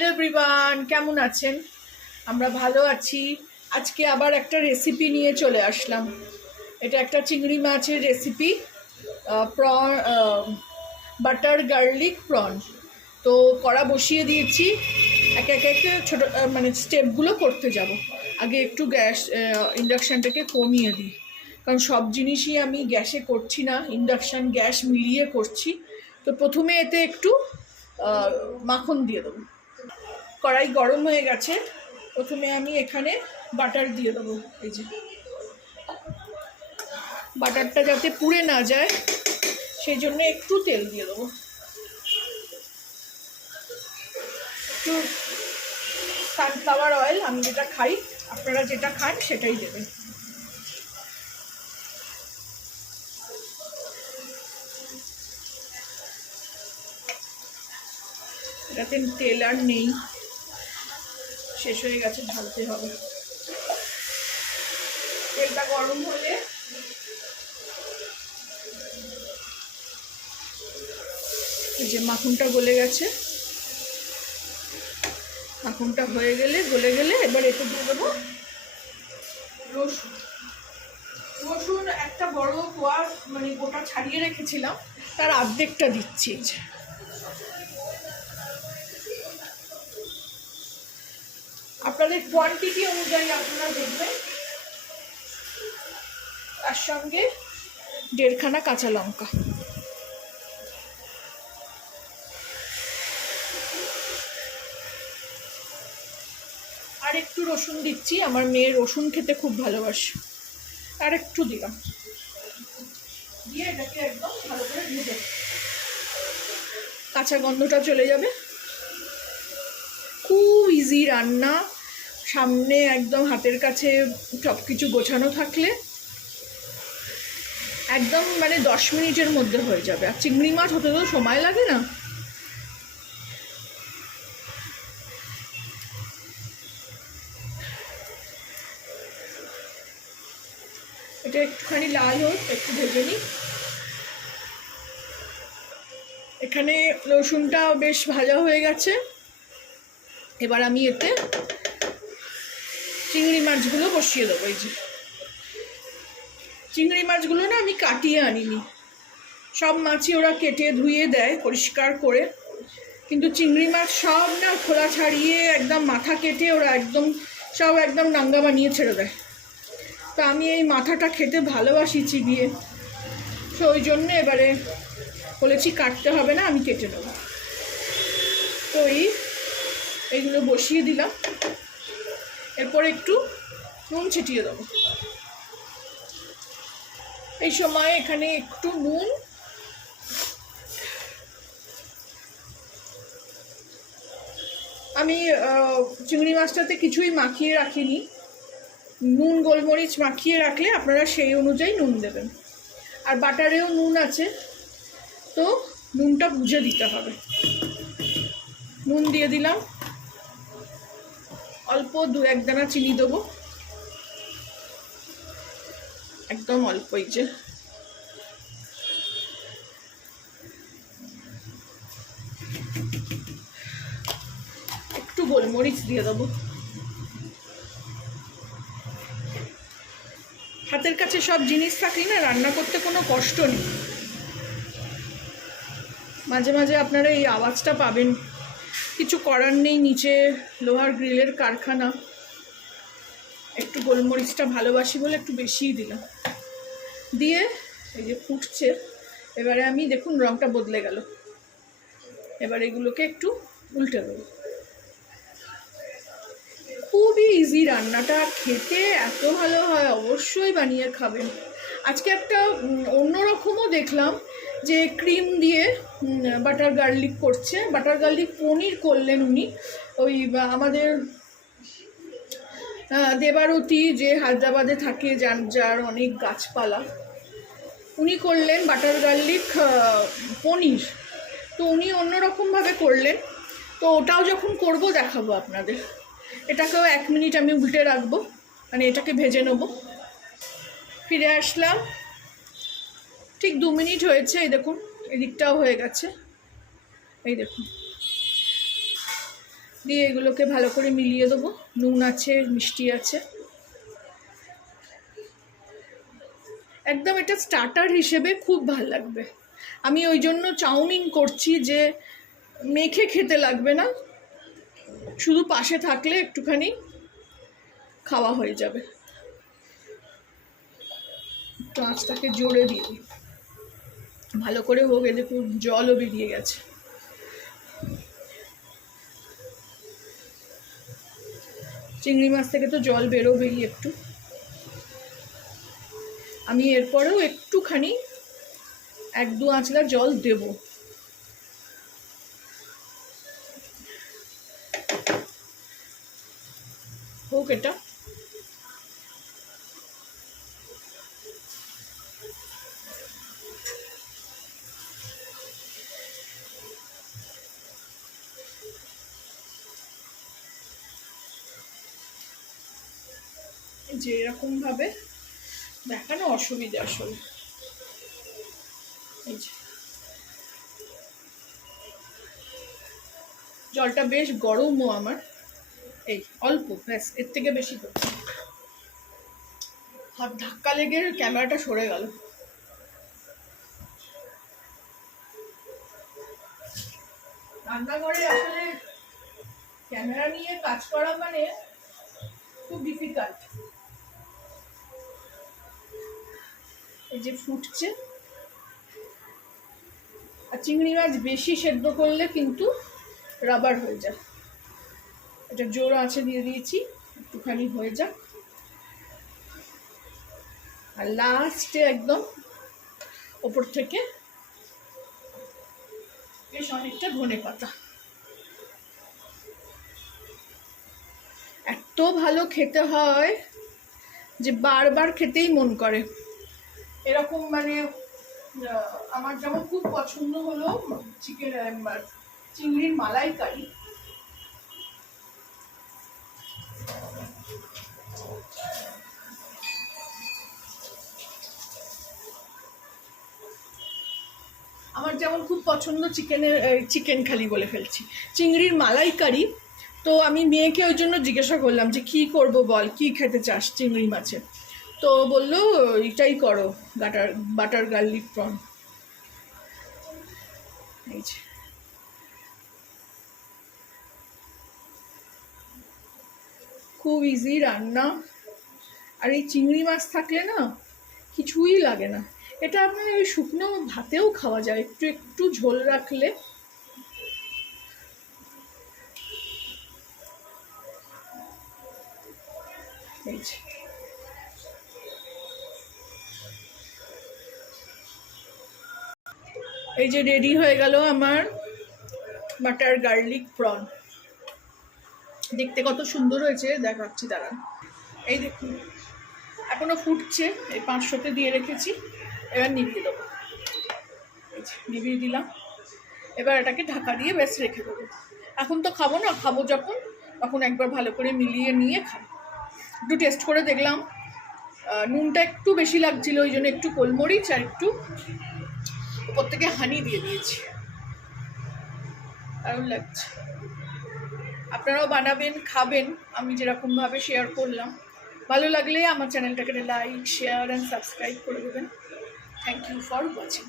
Hello everyone, কেমন আছেন? আমরা ভালো আছি। আজকে আবার একটা রেসিপি নিয়ে চলে আসলাম। এটা একটা চিংড়ি মাছের recipe, prawn, butter garlic prawn. তো কড়া বসিয়ে দিয়েছি, একে একে ছোটো মানে স্টেপগুলো করতে যাব। আগে একটু গ্যাস ইন্ডাকশানটাকে কমিয়ে দিই, কারণ সব জিনিসই আমি গ্যাসে করছি না, ইন্ডাকশান গ্যাস মিলিয়ে করছি। তো প্রথমে এতে একটু মাখন দিয়ে দেবো। কড়াই গরম হয়ে গেছে, প্রথমে আমি এখানে বাটার দিয়ে দেবো। এই যে বাটারটা যাতে পুড়ে না যায় সেই জন্য একটু তেল দিয়ে দেবো, একটু সানফ্লাওয়ার অয়েল। আমি যেটা খাই, আপনারা যেটা খান সেটাই দেবেন। এটাতে তেল আর নেই, শেষ হয়ে গেছে, ঢালতে হবে। তেলটা গরম হলে এই যে মাখনটা গলে গেছে, মাখনটা হয়ে গেলে গলে গেলে এবার এতে দিয়ে দেবো রসুন। রসুন একটা বড় কোয়া মানে গোটা ছাড়িয়ে রেখেছিলাম, তার অর্ধেকটা দিচ্ছি। আপনাদের কোয়ান্টিটি অনুযায়ী আপনারা দেখবেন। তার সঙ্গে 1.5 খানা কাঁচা লঙ্কা। আর একটু রসুন দিচ্ছি, আমার মেয়ে রসুন খেতে খুব ভালোবাসে। আর একটু দিলাম, দিয়ে এটাকে একদম ভালো করে ভেজে, কাঁচা গন্ধটা চলে যাবে। খুব ইজি রান্না, সামনে একদম হাতের কাছে সব কিছু গোছানো থাকলে একদম মানে 10 মিনিটের মধ্যে হয়ে যাবে। আর চিংড়ি মাছ হতে তো সময় লাগে না। এটা একটুখানি লাল হোক, একটু ভেজে নিই। এখানে রসুনটা বেশ ভাজা হয়ে গেছে, এবার আমি এতে চিংড়ি মাছগুলো বসিয়ে দেবো। এই যে চিংড়ি মাছগুলো না আমি কাটিয়ে আনিনি, সব মাছই ওরা কেটে ধুয়ে দেয় পরিষ্কার করে, কিন্তু চিংড়ি মাছ সব না খোলা ছাড়িয়ে একদম মাথা কেটে ওরা একদম সব একদম নাঙ্গা বানিয়ে ছেড়ে দেয়। তো আমি এই মাথাটা খেতে ভালোবাসি চিবিয়ে, তো ওই জন্যে এবারে বলেছি কাটতে হবে না, আমি কেটে নেব। তো এইগুলো বসিয়ে দিলাম, এরপর একটু নুন ছিটিয়ে দেবো। এই সময় এখানে একটু নুন, আমি চিংড়ি মাছটাতে কিছুই মাখিয়ে রাখিনি, নুন গোলমরিচ মাখিয়ে রাখলে আপনারা সেই অনুযায়ী নুন দেবেন। আর বাটারেও নুন আছে, তো নুনটা বুঝে দিতে হবে। নুন দিয়ে দিলাম, অল্প 2-1 দানা চিনি দেবো, একদম অল্প। এই যে একটু গোলমরিচ দিয়ে দেবো। হাতের কাছে সব জিনিস থাকলে না রান্না করতে কোনো কষ্ট নেই। মাঝে মাঝে আপনারা এই আওয়াজটা পাবেন, কিছু করার নেই, নিচে লোহার গ্রিলের কারখানা। একটু গোলমরিচটা ভালোবাসি বলে একটু বেশিই দিলাম। দিয়ে এই যে ফুটছে, এবারে আমি দেখুন রঙটা বদলে গেল, এবার এগুলোকে একটু উল্টে দেবো। খুবই ইজি রান্নাটা, খেতে এত ভালো হয়, অবশ্যই বানিয়ে খাবেন। আজকে একটা অন্যরকমও দেখলাম যে ক্রিম দিয়ে বাটার গার্লিক করছে, বাটার গার্লিক পনির করলেন উনি। ওই আমাদের দেবারতী যে হায়দ্রাবাদে থাকে, যার অনেক গাছপালা, উনি করলেন বাটার গার্লিক পনির। তো উনি অন্যরকমভাবে করলেন, তো ওটাও যখন করব দেখাবো আপনাদের। এটাকেও 1 মিনিট আমি উল্টে রাখবো, মানে এটাকে ভেজে নেব। ফিরে আসলাম, ঠিক 2 মিনিট হয়েছে। এই দেখুন এদিকটাও হয়ে গেছে, এই দেখুন দিয়ে এগুলোকে ভালো করে মিলিয়ে দেবো। নুন আছে, মিষ্টি আছে, একদম এটা স্টার্টার হিসেবে খুব ভালো লাগবে। আমি ওই জন্য চাউমিন করছি, যে মেখে খেতে লাগবে না, শুধু পাশে থাকলে একটুখানি খাওয়া হয়ে যাবে। তো আঁচটাকে জোরে দিয়ে দিই, ভালো করে হোক। এ দেখুন জলও বেরিয়ে গেছে। চিংড়ি মাছ থেকে তো জল বেরোবেই একটু। আমি এরপরেও একটুখানি 1-2 আঁচলা জল দেব। হোক এটা। যে এরকম ভাবে দেখানো অসুবিধা আসলে। এই যে জলটা বেশ গরমও আমার, এই অল্প, ব্যাস, এর থেকে বেশি তো। হাত ধাক্কা লেগে ক্যামেরাটা সরে গেল। রান্নাঘরে আসলে ক্যামেরা নিয়ে কাজ করা মানে খুব ডিফিকাল্ট। এই যে ফুটছে। আর চিংড়ি মাছ বেশি সেদ্ধ করলে কিন্তু রাবার হয়ে যায়। এটা জোর আঁচে দিয়ে দিয়েছি, একটুখানি হয়ে যাক। আর লাস্টে একদম ওপর থেকে বেশ অনেকটা ধনে পাতা। এত ভালো খেতে হয় যে বারবার খেতেই মন করে। এরকম মানে আমার যেমন খুব পছন্দ হলো চিংড়ির মালাইকারি। আমার যেমন খুব পছন্দ চিকেন খালি বলে ফেলছি, চিংড়ির মালাইকারি। তো আমি মেয়েকে ওই জন্য জিজ্ঞাসা করলাম যে কী করব বল, কী খেতে চাস চিংড়ি মাছের। তো বললো এটাই করো, বাটার গার্লিক প্রন। এই যে খুব ইজি রান্না। আর এই চিংড়ি মাছ থাকলে না কিছুই লাগে না। এটা আপনার ওই শুকনো ভাতেও খাওয়া যায়, একটু একটু ঝোল রাখলে। এই যে রেডি হয়ে গেল আমার বাটার গার্লিক প্রন। দেখতে কত সুন্দর হয়েছে দেখাচ্ছি দাঁড়ান। এই দেখুন এখনো ফুটছে। এই 500-তে দিয়ে রেখেছি, এবার নিভিয়ে দেবো। নিভিয়ে দিলাম। এবার এটাকে ঢাকা দিয়ে বেশ রেখে দেবো। এখন তো খাবো না, খাবো যখন তখন একবার ভালো করে মিলিয়ে নিয়ে খাবো। একটু টেস্ট করে দেখলাম, নুনটা একটু বেশি লাগছিল, ওই জন্য একটু গোলমরিচ আর একটু উপর থেকে হানি দিয়ে দিয়েছি। দারুণ লাগছে। আপনারাও বানাবেন, খাবেন আমি যেরকমভাবে শেয়ার করলাম। ভালো লাগলে আমার চ্যানেলটাকে লাইক, শেয়ার অ্যান্ড সাবস্ক্রাইব করে দেবেন। Thank you for watching.